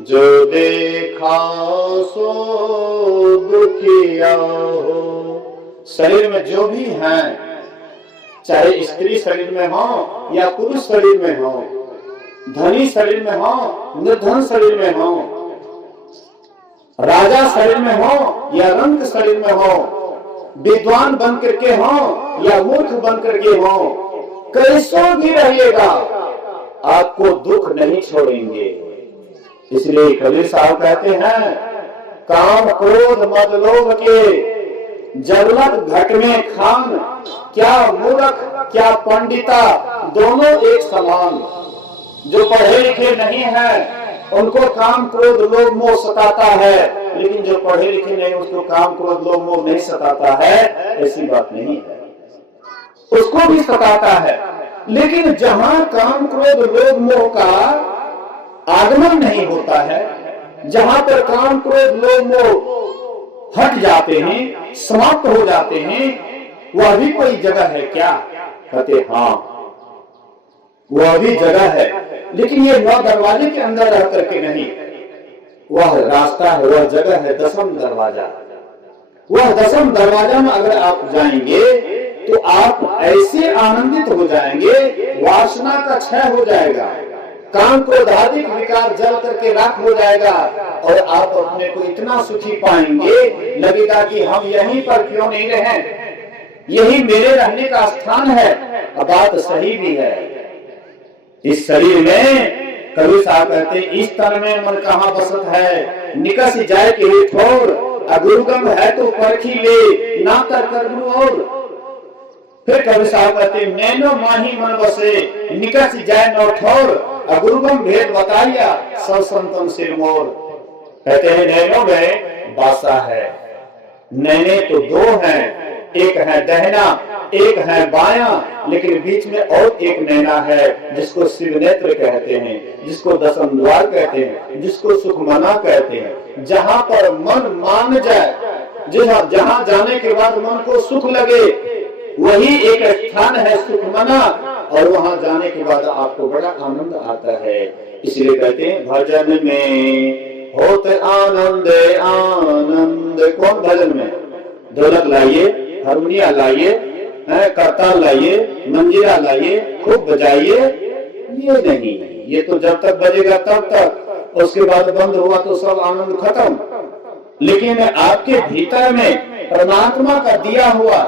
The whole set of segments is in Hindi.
जो देखा सो दुखिया हो। शरीर में जो भी हैं, चाहे स्त्री शरीर में हो या पुरुष शरीर में हो, धनी शरीर में हो, निर्धन शरीर में हो, राजा शरीर में हो या रंक शरीर में हो, विद्वान बन करके हो या मूर्ख बन करके हो, कैसो भी रहिएगा आपको दुख नहीं छोड़ेंगे। इसलिए कबीर साहब कहते हैं, काम क्रोध मद लोभ के जगलत घट में खान, क्या मूर्ख क्या पंडिता दोनों एक समान। जो पढ़े लिखे नहीं है उनको काम क्रोध लोभ मोह सताता है, लेकिन जो पढ़े लिखे नहीं उसको काम क्रोध लोभ मोह नहीं सताता है, ऐसी बात नहीं है, उसको भी सताता है। लेकिन जहां काम क्रोध लोभ मोह का आगमन नहीं होता है, जहां पर काम क्रोध लोभ मोह हट जाते हैं, समाप्त हो जाते हैं, वह भी कोई जगह है क्या? कहते हाँ, वह भी जगह है, लेकिन ये 9 दरवाजे के अंदर रह करके नहीं, वह रास्ता है, वह जगह है 10वां दरवाजा। वह 10वां दरवाजा में अगर आप जाएंगे तो आप ऐसे आनंदित हो जाएंगे, वासना का क्षय हो जाएगा, काम क्रोधाधिक विकार जल करके राख हो जाएगा, और आप अपने को इतना सुखी पाएंगे, लगेगा कि हम यहीं पर क्यों नहीं रहे, यही मेरे रहने का स्थान है। अब बात सही भी है। इस शरीर में कबीर साहब कहते, इस तन में मन कहाँ बसत है, निकस जाए के ही ठोर, अगुरुगम है तो परखी ले, ना कर गुरु और। फिर कबीर साहब कहते, नैनो माही मन बसे, निकस जाए नौ ठोर, अगुरुगम भेद बताइया, सब संतन सिर मोर। कहते हैं नैनो में बासा है, नैने तो 2 हैं, एक है दहना एक है बाया, लेकिन बीच में और एक नैना है जिसको शिव नेत्र कहते हैं, जिसको 10वां द्वार कहते हैं, जिसको सुखमना कहते हैं। जहां पर मन मान जाए, जहां जाने के बाद मन को सुख लगे, वही एक स्थान है सुखमना, और वहां जाने के बाद आपको बड़ा आनंद आता है। इसलिए कहते हैं भजन में होत आनंद आनंद। कौन भजन में? ढोलक लाइए, हारमोनिया लाइए, करताल लाइए, मंजीरा लाइए, खूब बजाइए, ये नहीं, ये तो जब तक बजेगा तब तक, उसके बाद बंद हुआ तो सब आनंद खत्म। लेकिन आपके भीतर में परमात्मा का दिया हुआ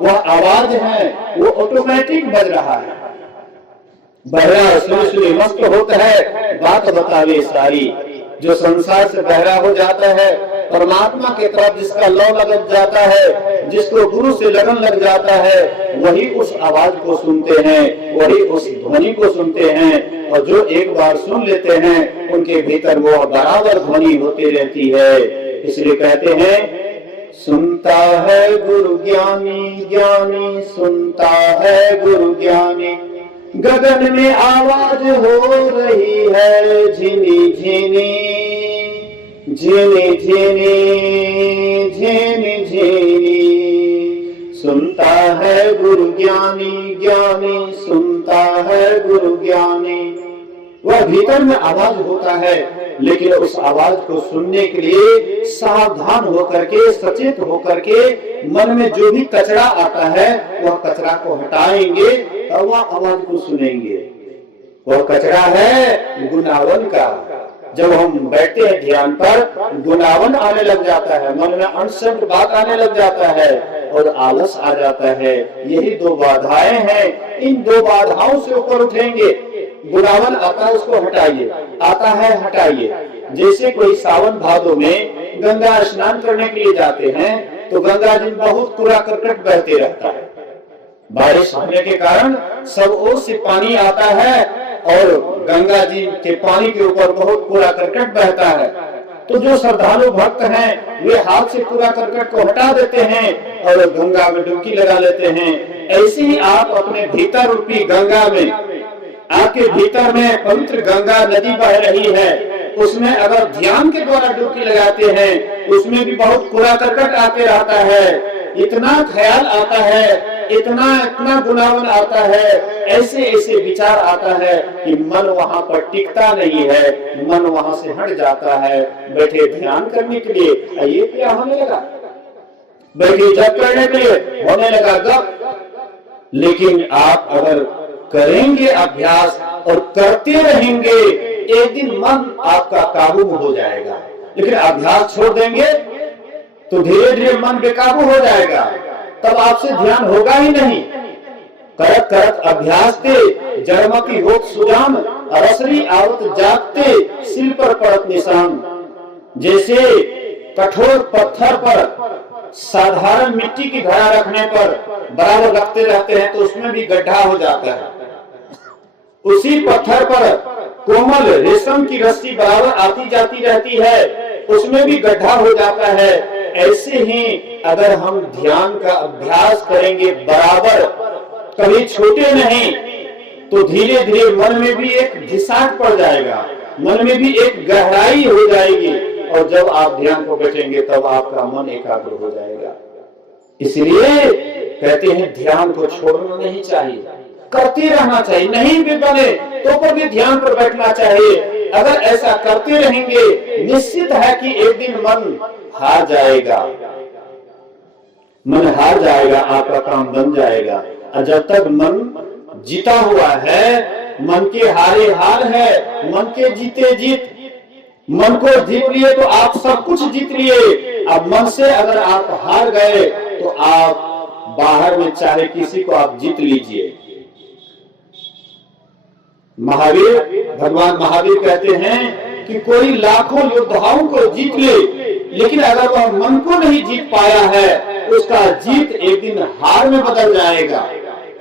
वह आवाज है, वो ऑटोमेटिक बज रहा है। बहरा सुनी मस्त होता है, बात बतावे सारी। जो संसार से बहरा हो जाता है, परमात्मा के तरफ जिसका लौ लग जाता है, जिसको गुरु से लगन लग जाता है, वही उस आवाज को सुनते हैं, वही उस ध्वनि को सुनते हैं। और जो एक बार सुन लेते हैं, उनके भीतर वो बराबर ध्वनि होती रहती है। इसलिए कहते हैं, सुनता है गुरु ज्ञानी, ज्ञानी सुनता है गुरु ज्ञानी, गगन में आवाज हो रही है झिनी झिनी, झिनी झिनी, झिनी झिनी। सुनता है गुरु ज्ञानी, ज्ञानी सुनता है गुरु ज्ञानी। वह भीतर में आवाज होता है, लेकिन उस आवाज को सुनने के लिए सावधान होकर के, सचेत होकर के, मन में जो भी कचरा आता है वह कचरा को हटाएंगे और वह आवाज को सुनेंगे। वह कचरा है गुनावन का। जब हम बैठते हैं ध्यान पर, गुनावन आने लग जाता है, मन में अनसंत बात आने लग जाता है और आलस आ जाता है। यही 2 बाधाएं हैं। इन 2 बाधाओं से ऊपर उठेंगे। गुनावन आता है, उसको हटाइए, आता है हटाइए। जैसे कोई सावन भादों में गंगा स्नान करने के लिए जाते हैं, तो गंगा जी बहुत कूड़ा करकट बहते रहता है। बारिश होने के कारण सब ओर से पानी आता है और गंगा जी के पानी के ऊपर बहुत कूड़ा करकट बहता है। तो जो श्रद्धालु भक्त हैं, वे हाथ से कूड़ा करकट को हटा देते हैं और गंगा में डुबकी लगा लेते हैं। ऐसे ही आप अपने भीतर रूपी गंगा में, आपके भीतर में पवित्र गंगा नदी बह रही है, उसमें अगर ध्यान के द्वारा डुबकी लगाते हैं, उसमें भी बहुत कूड़ा करकट आते रहता है। इतना ख्याल आता है, इतना इतना गुनावन आता है, ऐसे ऐसे विचार आता है कि मन वहां पर टिकता नहीं है, मन वहां से हट जाता है। बैठे ध्यान करने के लिए, ये क्या होने लगा, बैठे जप करने के लिए होने लगा गप। लेकिन आप अगर करेंगे अभ्यास और करते रहेंगे, एक दिन मन आपका काबू में हो जाएगा। लेकिन अभ्यास छोड़ देंगे तो धीरे धीरे मन बेकाबू हो जाएगा, तब आपसे ध्यान होगा ही नहीं। करत करत अभ्यास ते जड़मती होत सुजान, रसरी आवत जागते सिल पर पड़त निशान। जैसे कठोर पत्थर पर साधारण मिट्टी की घड़ा रखने पर बराबर रखते रहते हैं तो उसमें भी गड्ढा हो जाता है, उसी पत्थर पर कोमल रेशम की रस्सी बराबर आती जाती रहती है, उसमें भी गड्ढा हो जाता है। ऐसे ही अगर हम ध्यान का अभ्यास करेंगे बराबर, कभी छोटे नहीं, तो धीरे धीरे मन में भी एक घिसाट पड़ जाएगा, मन में भी एक गहराई हो जाएगी, और जब आप ध्यान को बैठेंगे तब आपका मन एकाग्र हो जाएगा। इसलिए कहते हैं ध्यान को छोड़ना नहीं चाहिए, करते रहना चाहिए। नहीं भी बने तो पर भी ध्यान पर बैठना चाहिए। अगर ऐसा करते रहेंगे, निश्चित है कि एक दिन मन हार जाएगा, मन हार जाएगा, आपका काम बन जाएगा। और जब तक मन जीता हुआ है, मन के हारे हार है, मन के जीते जीत। मन को जीत लिए तो आप सब कुछ जीत लिए। अब मन से अगर आप हार गए तो आप बाहर में चाहे किसी को आप जीत लीजिए। महावीर, भगवान महावीर कहते हैं कि कोई लाखों योद्धाओं को जीत ले, लेकिन अगर वह मन को नहीं जीत पाया है, उसका जीत एक दिन हार में बदल जाएगा।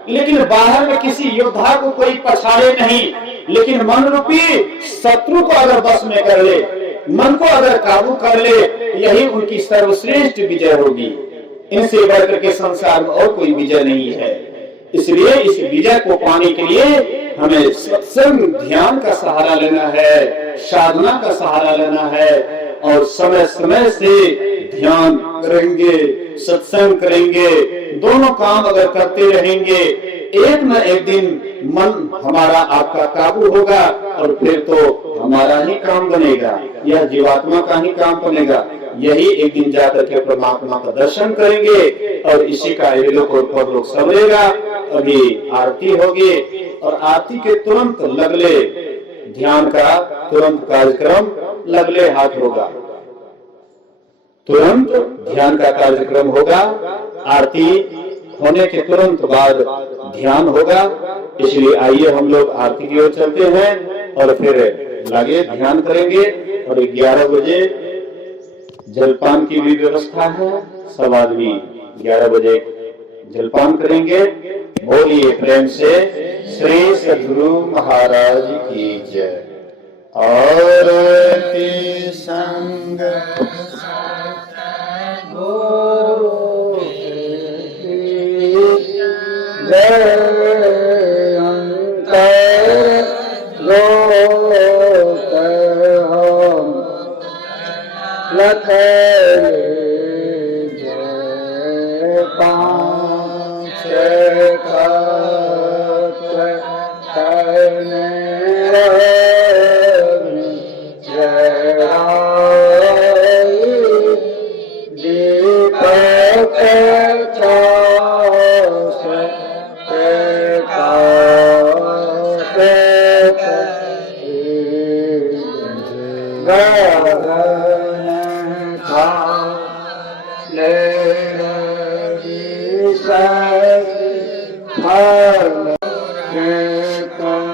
लेकिन बाहर में किसी योद्धा को कोई पछाड़े नहीं, लेकिन मन रूपी शत्रु को अगर बस में कर ले, मन को अगर काबू कर ले, यही उनकी सर्वश्रेष्ठ विजय होगी। इनसे बढ़कर के संसार में और कोई विजय नहीं है। इसलिए इस विजय को पाने के लिए हमें सत्संग ध्यान का सहारा लेना है, साधना का सहारा लेना है, और समय समय से ध्यान करेंगे, सत्संग करेंगे, दोनों काम अगर करते रहेंगे, एक न एक दिन मन हमारा आपका काबू होगा, और फिर तो हमारा ही काम बनेगा, यह जीवात्मा का ही काम बनेगा। यही एक दिन जाकर के परमात्मा का दर्शन करेंगे, और इसी का लोग और परलोक संभलेगा। अभी आरती होगी, और आरती के तुरंत लगले ध्यान का तुरंत कार्यक्रम लगले हाथ होगा, तुरंत ध्यान का कार्यक्रम होगा। आरती होने के तुरंत बाद ध्यान होगा। इसलिए आइए हम लोग आरती की ओर चलते हैं और फिर लगे ध्यान करेंगे। और 11 बजे जलपान की भी व्यवस्था है, सब आदमी 11 बजे जलपान करेंगे। बोलिए प्रेम से श्री सद्गुरु महाराज की जय। आरती संग गुरु जय अंतर गोत हम लखे जय पांच खत्र करने ले